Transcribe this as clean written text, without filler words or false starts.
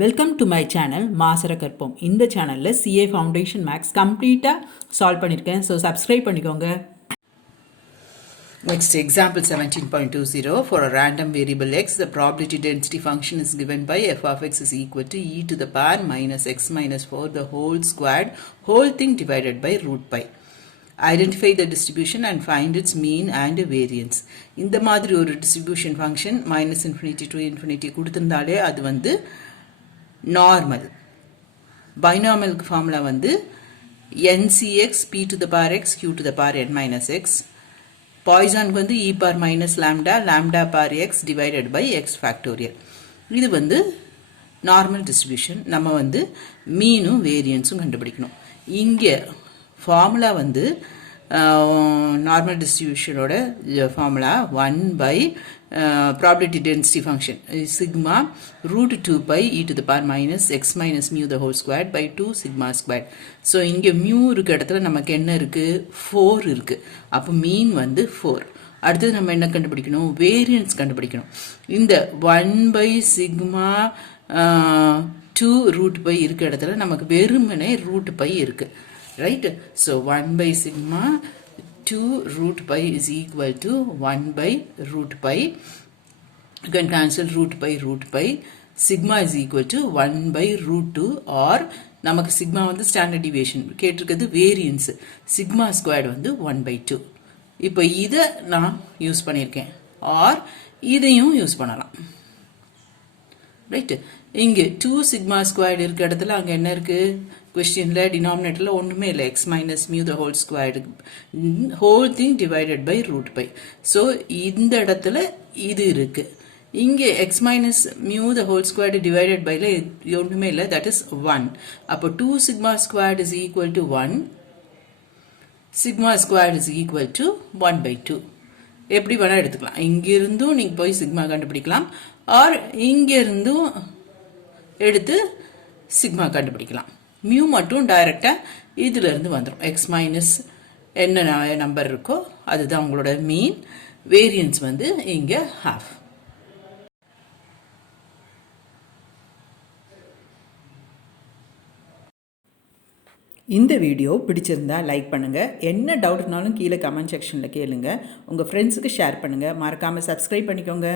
Welcome to my channel மாசரகற்போம். இந்த சேனலில் CA ஃபவுண்டேஷன் மேக்ஸ் கம்ப்ளீட்டாக சால்வ் பண்ணியிருக்கேன். ஸோ சப்ஸ்கிரைப் பண்ணிக்கோங்க. Next, example 17.20. For a random variable x, the probability density function is given by f of x is equal to e to the power minus x minus 4 the whole squared, whole thing divided by root pi. Identify the distribution and find its mean and variance. இந்த மாதிரி ஒரு distribution function minus infinity to infinity கொடுத்திருந்தாலே அது வந்து normal. Binomial formula வந்து ncx p to the power x q to the power n minus x. Poisson வந்து e power minus lambda lambda power x divided by x factorial. இது வந்து normal distribution. நம்ம வந்து மீனும் வேரியன்ஸும் கண்டுபிடிக்கணும். இங்கே ஃபார்முலா வந்து normal டிஸ்ட்ரிபியூஷனோட formula 1 by probability density function sigma root 2 pi e to the power minus x minus mu the whole squared by 2 sigma squared. So இங்கே mu இருக்க இடத்துல நமக்கு என்ன இருக்குது 4 இருக்குது. அப்போ மீன் வந்து 4. அடுத்தது நம்ம என்ன கண்டுபிடிக்கணும் வேரியன்ஸ் கண்டுபிடிக்கணும். இந்த 1 by sigma 2 root pi இருக்க இடத்துல நமக்கு வெறுமனே root pi இருக்குது. Right? So 1 by sigma 2 root pi is equal to 1 by root pi. You can cancel root pi. Sigma is equal to 1 by root 2 or நமக்கு sigma வந்து standard deviation கேட்டிருக்கிறது variance sigma squared வந்து 1 by 2. இப்போ இதை நான் use பண்ணியிருக்கேன் or இதையும் use பண்ணலாம். ரைட், இங்கே 2 sigma squared இருக்க இடத்துல அங்கே என்ன இருக்கு கொஸ்டினில் டினாமினேட்டரில் ஒன்றுமே இல்லை x minus mu the whole squared whole thing divided by root pi. So இந்த இடத்துல இது இருக்கு. இங்கே x minus mu the whole squared divided by ஒன்றுமே இல்லை, that is 1. அப்போ 2 sigma squared is equal to 1. sigma squared is equal to 1 by 2. எப்படி வேணால் எடுத்துக்கலாம். இங்கிருந்தும் நீங்கள் போய் சிக்மா கண்டுபிடிக்கலாம் ஆர் இங்கிருந்தும் எடுத்து சிக்மா கண்டுபிடிக்கலாம். மியூ மட்டும் டைரெக்டாக இதிலிருந்து வந்துடும். எக்ஸ் மைனஸ் என்ன நம்பர் இருக்கோ அதுதான் உங்களோட மீன். வேரியன்ஸ் வந்து இங்கே ஹாஃப். இந்த வீடியோ பிடிச்சிருந்தா லைக் பண்ணுங்கள். என்ன டவுட்னாலும் கீழே கமெண்ட் செக்ஷனில் கேளுங்க. உங்கள் ஃப்ரெண்ட்ஸுக்கு ஷேர் பண்ணுங்கள். மறக்காமல் சப்ஸ்கிரைப் பண்ணிக்கோங்க.